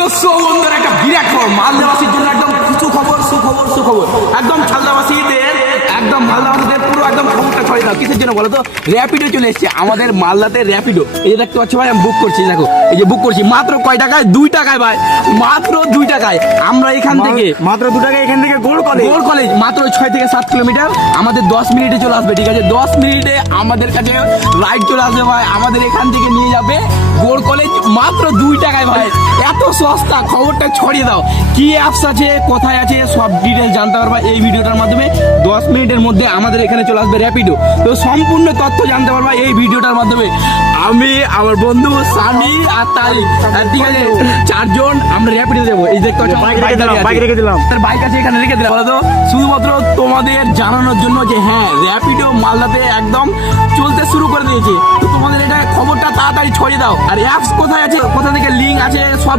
তো বন্ধুরা একটা বিরাট খবর, মালদাবাসীর জন্য একদম সুখবর একদম মালদাবাসীদের একদম মালদাবাসীদের পুরো একদম খবরটা ছড়িয়ে দাও। কিসের জন্য বলো তো? র্যাপিডো চলে এসছে আমাদের মালদাতে। র্যাপিডো এই যে দেখতে পাচ্ছ ভাই, আমি বুক করছি, দেখো এই যে বুক করছি মাত্র কয় টাকায়? 2 টাকায় ভাই, মাত্র 2 টাকায়। আমরা এখান থেকে মাত্র 2 টাকায় এখান থেকে গোল কলেজ মাত্র 6 থেকে 7 কিলোমিটার, আমাদের 10 মিনিটে চলে আসবে। ঠিক আছে, 10 মিনিটে আমাদের কাছে রাইড চলে আসবে ভাই। আমাদের এখান থেকে নিয়ে যাবে গোল কলেজ মাত্র 2 টাকায় ভাই, এত সস্তা। খবরটা ছড়িয়ে দাও। কি অ্যাপস আছে, কোথায় আছে, সব ডিটেলস জানতে পারবা এই ভিডিওটার মাধ্যমে। 10 মিনিটের মধ্যে আমাদের এখানে চলে আসবে র্যাপিডো। তো সম্পূর্ণ তথ্য জানতে পারবা এই ভিডিওটার মাধ্যমে। আমি, আমার বন্ধু সানি আর তারিক, ঠিক আছে, 4 জন আমরা র্যাপিডো দেবো। এই দেখতে পাচ্ছ বাইক রেখে দিলাম। তার বাইক আছে এখানে রেখে দিলাম। বলতো শুধুমাত্র তোমাদের জানানোর জন্য যে হ্যাঁ, র্যাপিডো মালদাতে একদম চলতে শুরু করে দিয়েছে। তো তোমাদের এটা খবরটা তাড়াতাড়ি ছড়িয়ে দাও। আর অ্যাপস কোথায় আছে, কোথা থেকে লিঙ্ক আছে, সব